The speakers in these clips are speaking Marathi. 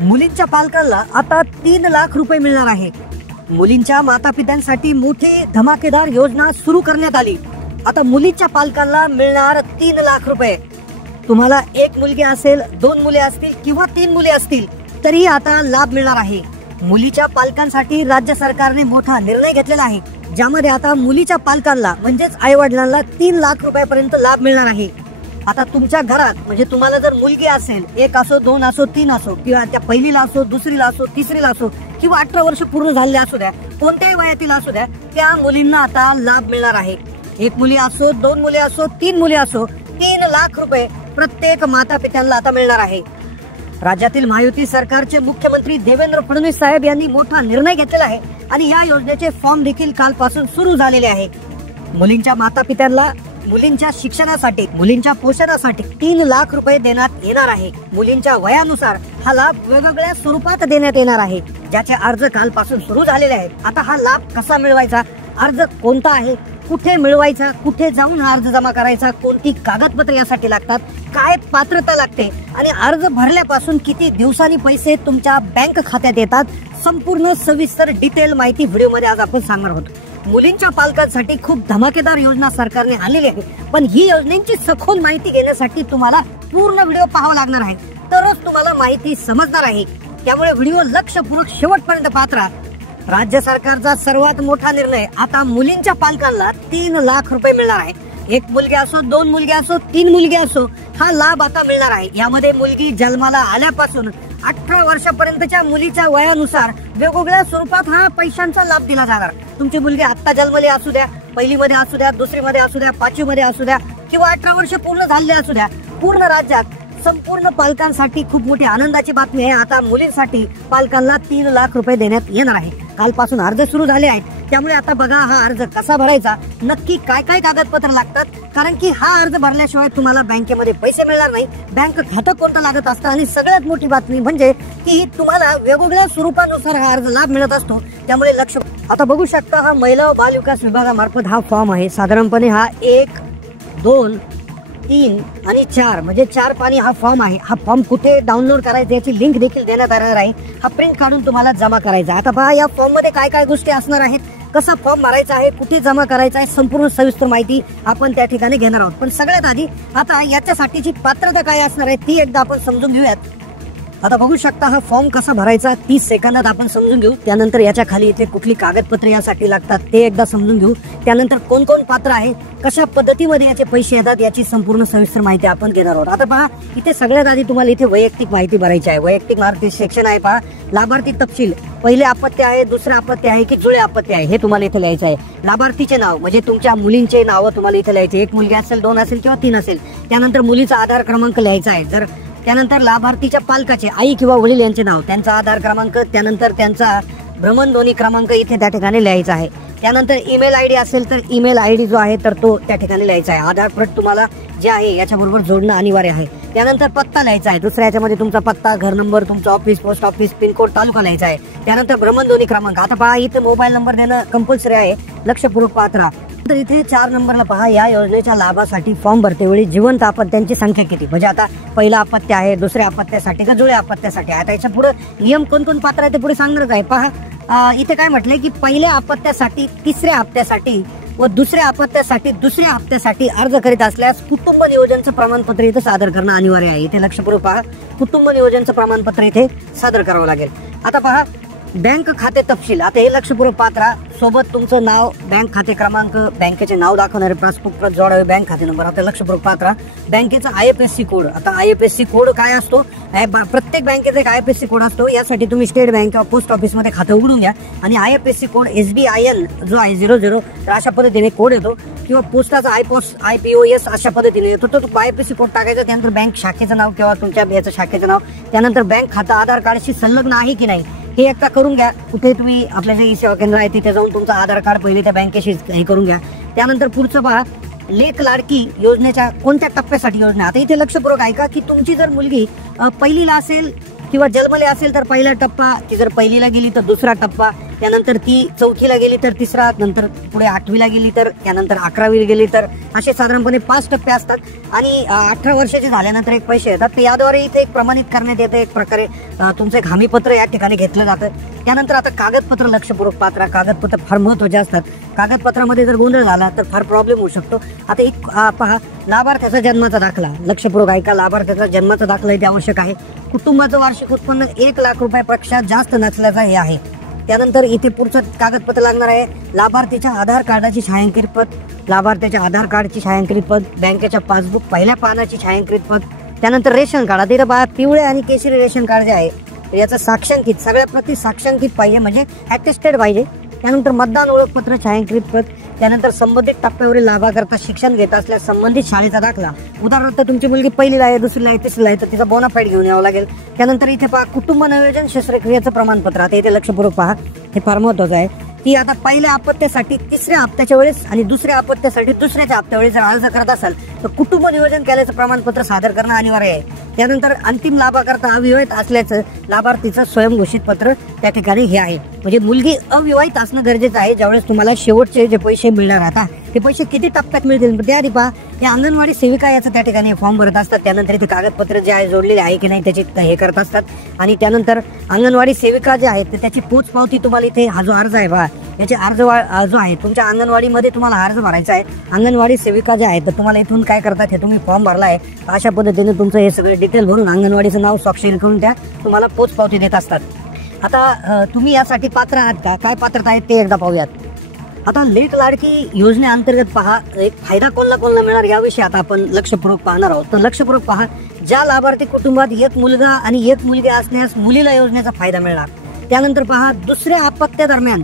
मुलींच्या पालकांना आता 3 लाख रुपये मिळणार आहे। मुलींच्या मातापित्यांसाठी मोठी धमाकेदार योजना सुरू करण्यात आली। आता मुलींच्या पालकांना मिळणार 3 लाख रुपये। तुम्हाला एक मुलगी असेल, 2 मुले असतील किंवा 3 मुले असतील तरी आता लाभ मिळणार आहे। मुलीच्या पालकांसाठी राज्य सरकारने मोठा निर्णय घेतलेला आहे, ज्यामध्ये आता मुलीच्या पालकांना म्हणजेच आई वडिलांना 3 लाख रुपयापर्यंत लाभ मिळणार आहे। आता तुमच्या घरात म्हणजे तुम्हाला जर मुलगी असेल, 1 असो, 2 असो, 3 असो किंवा त्या पहिलीला असो, दुसरीला असो, तिसरीला असो किंवा 18 वर्ष पूर्ण झालेले असू द्या, कोणत्याही वयातील असू द्या, त्या मुलींना आता लाभ मिळणार आहे। 1 मुली असो, 2 मुले असो, 3 मुले असो, 3 लाख रुपये प्रत्येक माता पित्यांना आता मिळणार आहे। राज्यातील महायुती सरकारचे मुख्यमंत्री देवेंद्र फडणवीस साहेब यांनी मोठा निर्णय घेतलेला आहे आणि या योजनेचे फॉर्म देखील कालपासून सुरू झालेले आहे। मुलींच्या माता पित्यांना मुलींच्या शिक्षणासाठी, मुलींच्या पोषणासाठी 3 लाख रुपये देण्यात येणार आहे। मुलींच्या वयानुसार हा लाभ वेगवेगळ्या स्वरूपात देण्यात येणार आहे, ज्याचे अर्ज कालपासून सुरू झालेले आहेत। आता हा लाभ कसा मिळवायचा, अर्ज कोणता आहे, कुठे मिळवायचा, कुठे जाऊन हा अर्ज जमा करायचा, कोणती कागदपत्रे यासाठी लागतात, काय पात्रता लागते आणि अर्ज भरल्यापासून किती दिवसांनी पैसे तुमच्या बँक खात्यात येतात, संपूर्ण सविस्तर डिटेल माहिती व्हिडिओमध्ये आज आपण सांगणार आहोत। मुलींच्या पालकांसाठी खूप धमाकेदार योजना सरकारने आणलेली आहे, पण ही योजनेची सखोल माहिती घेण्यासाठी तुम्हाला पूर्ण व्हिडिओ पाहावा लागणार आहे, तरच तुम्हाला माहिती समजणार आहे। त्यामुळे व्हिडिओ लक्षपूर्वक शेवटपर्यंत पाहत राहा। राज्य सरकारचा सर्वात मोठा निर्णय, आता मुलींच्या पालकांना 3 लाख रुपये मिळणार आहे। 1 मुलगी असो, 2 मुलगे असो, 3 मुलगे असो, हा लाभ आता मिळणार आहे। यामध्ये मुलगी जन्माला आल्यापासून 18 वर्षापर्यंतच्या मुलीच्या वयानुसार वेगवेगळ्या स्वरूपात हा पैशांचा लाभ दिला जाणार। तुमची मुलगी आता जन्मली असू द्या, पहिलीमध्ये असू द्या, दुसरीमध्ये असू द्या, 5वीमध्ये असू द्या किंवा 18 वर्ष पूर्ण झालेले असू द्या, पूर्ण राज्यात संपूर्ण पालकांसाठी खूप मोठी आनंदाची बातमी आहे। आता मुलींसाठी पालकांना 3 लाख रुपये देण्यात येणार आहे। कालपासून अर्ज सुरू झाले आहेत, त्यामुळे आता बघा हा अर्ज कसा भरायचा, नक्की काय काय कागदपत्र लागतात, कारण की हा अर्ज भरल्याशिवाय तुम्हाला बँकेमध्ये पैसे मिळणार नाही, बँक खातं कोणतं लागत असतं आणि सगळ्यात मोठी बातमी म्हणजे की तुम्हाला वेगवेगळ्या स्वरूपानुसार हा अर्ज लाभ मिळत असतो, त्यामुळे लक्ष। आता बघू शकता हा महिला व बाल विकास विभागामार्फत हा फॉर्म आहे। साधारणपणे हा 1, 2, 3 आणि 4 म्हणजे 4 पानी हा फॉर्म आहे। हा फॉर्म कुठे डाउनलोड करायचा याची लिंक देखील देण्यात येणार आहे। हा प्रिंट काढून तुम्हाला जमा करायचा। आता पहा या फॉर्म मध्ये काय काय गोष्टी असणार आहेत, कसा फॉर्म भरायचा आहे, कुठे जमा करायचा आहे, संपूर्ण सविस्तर माहिती आपण त्या ठिकाणी घेणार आहोत। पण सगळ्यात आधी आता याच्यासाठीची पात्रता काय असणार आहे ती एकदा आपण समजून घेऊयात। आता बघू शकता हा फॉर्म कसा भरायचा 30 सेकंदात आपण समजून घेऊ। त्यानंतर याच्या खाली इथे कुठली कागदपत्रे यासाठी लागतात ते एकदा समजून घेऊ। त्यानंतर कोण कोण पात्र आहे, कशा पद्धतीमध्ये याचे पैसे येतात याची संपूर्ण सविस्तर माहिती आपण घेणार आहोत। आता पहा इथे सगळ्यात आधी तुम्हाला इथे वैयक्तिक माहिती भरायची आहे। वैयक्तिक माहिती सेक्शन आहे, पहा लाभार्थी तपशील, पहिले आपत्ती आहे, दुसरे आपत्ती आहे की जुळे आपत्ती आहे हे तुम्हाला इथे लिहायचं आहे। लाभार्थीचे नाव म्हणजे तुमच्या मुलींचे नाव तुम्हाला इथे लिहायचे, 1 मुलगी असेल, 2 असेल किंवा 3 असेल। त्यानंतर मुलीचा आधार क्रमांक लिहायचा आहे। जर त्यानंतर लाभार्थीच्या पालकाचे आई किंवा वडील यांचे नाव, त्यांचा आधार क्रमांक, त्यानंतर त्यांचा भ्रमणध्वनी क्रमांक इथे त्या ठिकाणी लिहायचा आहे। त्यानंतर ईमेल आयडी असेल तर ईमेल आयडी जो आहे तर तो त्या ठिकाणी लिहायचा आहे। आधार प्रत तुम्हाला जे आहे याच्याबरोबर जोडणं अनिवार्य आहे। त्यानंतर पत्ता लिहायचा आहे, दुसऱ्या याच्यामध्ये तुमचा पत्ता, घर नंबर, तुमचा ऑफिस, पोस्ट ऑफिस, पिनकोड, तालुका लिहायचा आहे। त्यानंतर भ्रमणध्वनी क्रमांक, आता पहा इथे मोबाईल नंबर देणं कंपल्सरी आहे, लक्षपूर्वक पाहत राहा। तर इथे 4 नंबरला पहा या योजनेच्या लाभासाठी फॉर्म भरतेवेळी जिवंत अपत्यांची संख्या किती, म्हणजे आता पहिला अपत्य आहे, दुसऱ्या अपत्यासाठी का जुळ्या अपत्यासाठी। आता याच्या पुढे नियम कोण कोण पात्र आहे ते पुढे सांगणार आहे। पहा इथे काय म्हटलंय की पहिल्या अपत्यासाठी, तिसऱ्या हप्त्यासाठी व दुसऱ्या अपत्यासाठी, दुसऱ्या हप्त्यासाठी अर्ज करीत असल्यास कुटुंब नियोजनचं प्रमाणपत्र इथे सादर करणं अनिवार्य आहे। इथे लक्षपूर्वक पहा, कुटुंब नियोजनचं प्रमाणपत्र इथे सादर करावं लागेल। आता पहा बँक खाते तपशील, आता हे लक्षपूर्वक पात्र, सोबत तुमचं नाव, बँक खाते क्रमांक, बँकेचे नाव दाखवणारे पासबुक प्रत जोडावे, बँक खाते नंबर। आता लक्षपूर्वक पात्र, बँकेचा IFSC कोड। आता IFSC कोड काय असतो, प्रत्येक बँकेचा एक IFSC कोड असतो। यासाठी तुम्ही स्टेट बँक किंवा पोस्ट ऑफिस मध्ये खातं उघडून घ्या आणि IFSC कोड SBIN जो आहे 00 अशा पद्धतीने कोड येतो, किंवा पोस्टाचा IPOS अशा पद्धतीने येतो, तो IFSC कोड टाकायचा। त्यानंतर बँक शाखेचं नाव किंवा तुमच्या याचं शाखेचं नाव, त्यानंतर बँक खातं आधार कार्डशी संलग्न आहे की नाही हे एकदा करून घ्या। कुठे तुम्ही आपल्या जे सेवा केंद्र आहे तिथे जाऊन तुमचं आधार कार्ड पहिले त्या बँकेशी हे करून घ्या। त्यानंतर पुढचं पहा लेख लाडकी योजनेच्या कोणत्या टप्प्यासाठी योजना। आता इथे लक्षपूर्वक ऐका की तुमची जर मुलगी पहिलीला असेल किंवा जन्मले असेल तर पहिला टप्पा, ती जर पहिलीला गेली तर दुसरा टप्पा त्यानंतर ती 4थीला गेली तर 3रा, नंतर पुढे 8वीला गेली तर, त्यानंतर 11वीला गेली तर, असे साधारणपणे 5 टप्पे असतात आणि 18 वर्षाचे झाल्यानंतर एक पैसे येतात. तर याद्वारे इथे एक प्रमाणित करण्यात येतं, एक प्रकारे तुमचं एक हमीपत्र या ठिकाणी घेतलं जातं. त्यानंतर आता कागदपत्र, लक्षपूर्वक पात्र कागदपत्र फार महत्त्वाचे असतात. कागदपत्रामध्ये जर गोंधळ झाला तर फार प्रॉब्लेम होऊ शकतो. आता एक पहा, लाभार्थ्याचा जन्माचा दाखला, लक्षपूर्वक ऐका, लाभार्थ्याचा जन्माचा दाखला इथे आवश्यक आहे. कुटुंबाचं वार्षिक उत्पन्न 1 लाख रुपयापेक्षा जास्त नसल्याचा हे आहे. त्यानंतर इथे पुढचं कागदपत्र लागणार आहे, लाभार्थीच्या आधार कार्डाची छायांकित प्रत, लाभार्थ्याच्या आधार कार्डची छायांकित प्रत, बँकेच्या पासबुक पहिल्या पानाची छायांकित प्रत, त्यानंतर रेशन कार्ड. आता इथं पिवळे आणि केशरी रेशन कार्ड जे आहे याचं साक्षांकित, सगळ्या प्रति साक्षांकित पाहिजे, म्हणजे अटेस्टेड पाहिजे. त्यानंतर मतदान ओळखपत्र छायांकित प्रत, त्यानंतर संबंधित टप्प्यावरील लाभाकरता शिक्षण घेत असल्यास संबंधित शाळेचा दाखला. उदाहरणार्थ तुमची मुलगी 1लीला आहे, 2रीला आहे, 3रीला आहे तर तिचा बोनाफाईड घेऊन यावं लागेल. त्यानंतर इथे पहा, कुटुंब नियोजन शस्त्रक्रियेचं प्रमाणपत्र. आता इथे लक्षपूर्वक पहा, हे फार महत्वाचं आहे की आता पहिल्या अपत्यासाठी 3ऱ्या हप्त्याच्या वेळेस आणि दुसऱ्या अपत्यासाठी 2ऱ्याच्या हप्त्या वेळेस जर अर्ज करत असाल तर कुटुंब नियोजन केल्याचं प्रमाणपत्र सादर करणं अनिवार्य आहे. त्यानंतर अंतिम लाभाकरता अविवाहित असल्याचं लाभार्थीचं स्वयंघोषित पत्र त्या ठिकाणी हे आहे. म्हणजे मुलगी अविवाहित असणं गरजेचं आहे. ज्यावेळेस तुम्हाला शेवटचे जे पैसे मिळणार आता ते पैसे किती टप्प्यात मिळतील त्याआधी पहा, या अंगणवाडी सेविका याचं त्या ठिकाणी फॉर्म भरत असतात. त्यानंतर इथे कागदपत्र जे आहे जोडलेले आहे की नाही त्याची हे करत असतात. आणि त्यानंतर अंगणवाडी सेविका जे आहेत त्याची पोचपावती तुम्हाला इथे हा जो अर्ज आहे पहा, याचे अर्ज जो आहे तुमच्या अंगणवाडीमध्ये तुम्हाला अर्ज भरायचा आहे. अंगणवाडी सेविका जे आहेत तर तुम्हाला इथून काय करतात, हे तुम्ही फॉर्म भरला आहे अशा पद्धतीने तुमचं हे सगळं डिटेल भरून अंगणवाडीचं नाव स्वाक्षरी करून त्या तुम्हाला पोचपावती देत असतात. आता तुम्ही यासाठी पात्र आहात का, काय पात्रता आहेत ते एकदा पाहूयात. आता लेक लाडकी योजनेअंतर्गत पहा, एक फायदा कोणाला मिळणार याविषयी आता आपण लक्षपूर्वक पाहणार आहोत. तर लक्षपूर्वक पहा, ज्या लाभार्थी कुटुंबात एक मुलगा आणि एक मुलगी असल्यास मुलीला योजनेचा फायदा मिळणार. त्यानंतर पहा, दुसऱ्या अपत्या दरम्यान,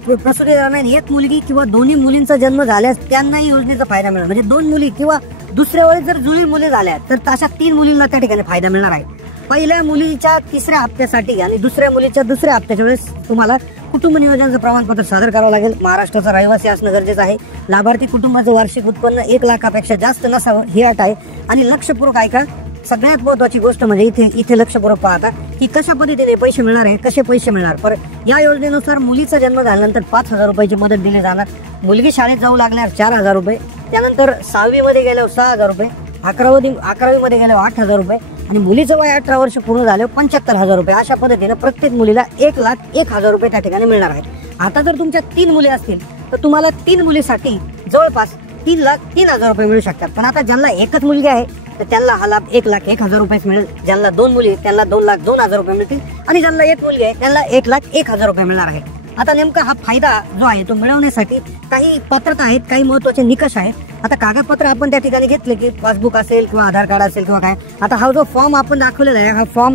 प्रसूती दरम्यान एक मुलगी किंवा दोन्ही मुलींचा जन्म झाल्यास त्यांनाही योजनेचा फायदा मिळणार. म्हणजे 2 मुली किंवा दुसऱ्या वेळेस जर जुळी मुली झाल्या तर अशा 3 मुलींना त्या ठिकाणी फायदा मिळणार आहे. पहिल्या मुलीच्या 3ऱ्या हप्त्यासाठी आणि दुसऱ्या मुलीच्या 2ऱ्या हप्त्याच्या वेळेस तुम्हाला कुटुंब नियोजनाचं प्रमाणपत्र सादर करावं लागेल. महाराष्ट्राचा रहिवासी असणं गरजेचं आहे. लाभार्थी कुटुंबाचं वार्षिक उत्पन्न 1 लाखापेक्षा जास्त नसावं ही अट आहे. आणि लक्षपूर्वक ऐका, सगळ्यात महत्वाची गोष्ट म्हणजे इथे लक्षपूर्वक पाहता की कशा पद्धतीने पैसे मिळणार आहे, कसे पैसे मिळणार. पर या योजनेनुसार मुलीचा जन्म झाल्यानंतर 5,000 रुपयाची मदत दिली जाणार. मुलगी शाळेत जाऊ लागल्यावर 4,000 रुपये, त्यानंतर 6वी मध्ये गेल्यावर 6,000 रुपये, 11वी मध्ये गेल्यावर 8,000 रुपये आणि मुलीचं वय 18 वर्ष पूर्ण झाल्यावर 75,000 रुपये. अशा पद्धतीने प्रत्येक मुलीला 1,01,000 रुपये त्या ठिकाणी मिळणार आहेत. आता जर तुमच्या 3 मुली असतील तर तुम्हाला 3 मुलीसाठी जवळपास 3,03,000 रुपये मिळू शकतात. पण आता ज्यांना एकच मुलगी आहे तर त्यांना हा लाभ 1,01,000 रुपये मिळेल. ज्यांना 2 मुली त्यांना 2,02,000 रुपये मिळतील आणि ज्यांना 1 मुलगी आहे त्यांना 1,01,000 रुपये मिळणार आहे. आता नेमका हा फायदा जो आहे तो मिळवण्यासाठी काही पात्रता आहेत, काही महत्वाचे निकष आहेत. आता कागदपत्र आपण त्या ठिकाणी घेतले की पासबुक असेल किंवा आधार कार्ड असेल किंवा काय. आता हा जो फॉर्म आपण दाखवलेला आहे हा फॉर्म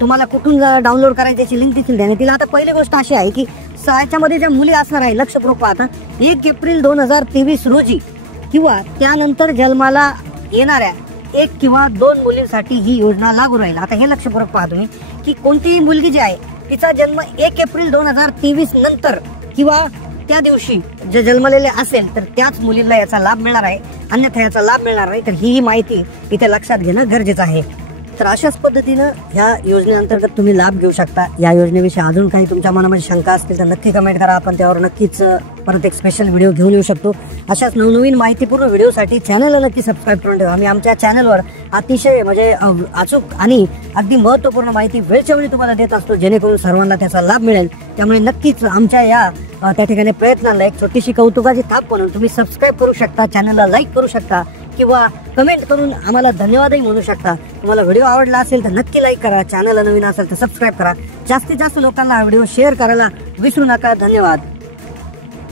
तुम्हाला कुठून डाउनलोड करायची त्याची लिंक देखील देण्यात येईल. आता पहिली गोष्ट अशी आहे की याच्यामध्ये ज्या मुली असणार आहे, लक्षपूर्वक पाहता, 1 एप्रिल 2023 रोजी किंवा त्यानंतर जन्माला येणाऱ्या 1 किंवा 2 मुलींसाठी ही योजना लागू राहील. आता हे लक्षपूर्वक पहा तुम्ही की कोणतीही मुलगी जी आहे तिचा जन्म 1 एप्रिल 2023 नंतर किंवा त्या दिवशी जे जन्मलेले असेल तर त्याच मुलीला याचा लाभ मिळणार आहे, अन्यथा याचा लाभ मिळणार नाही. तर ही माहिती इथे लक्षात घेणं गरजेचं आहे. तर अशाच पद्धतीनं ह्या योजनेअंतर्गत तुम्ही लाभ घेऊ शकता. या योजनेविषयी अजून काही तुमच्या मनामध्ये शंका असतील तर नक्की कमेंट करा. आपण त्यावर नक्कीच परत एक स्पेशल व्हिडिओ घेऊन येऊ शकतो. अशाच नवनवीन माहितीपूर्ण व्हिडिओसाठी चॅनलला नक्की सबस्क्राईब करून ठेवा. आम्ही आमच्या चॅनलवर अतिशय म्हणजे अचूक आणि अगदी महत्त्वपूर्ण माहिती वेळच्या वेळी तुम्हाला देत असतो, जेणेकरून सर्वांना त्याचा लाभ मिळेल. त्यामुळे नक्कीच आमच्या या त्या ठिकाणी प्रयत्नांना एक छोटीशी कौतुकाची थाप म्हणून तुम्ही सबस्क्राईब करू शकता, चॅनलला लाईक करू शकता किंवा कमेंट करून आम्हाला धन्यवादही म्हणू शकता. तुम्हाला व्हिडिओ आवडला असेल तर नक्की लाईक करा, चॅनलला नवीन असेल तर सबस्क्राईब करा. जास्तीत जास्त लोकांना हा व्हिडिओ शेअर करायला विसरू नका. धन्यवाद.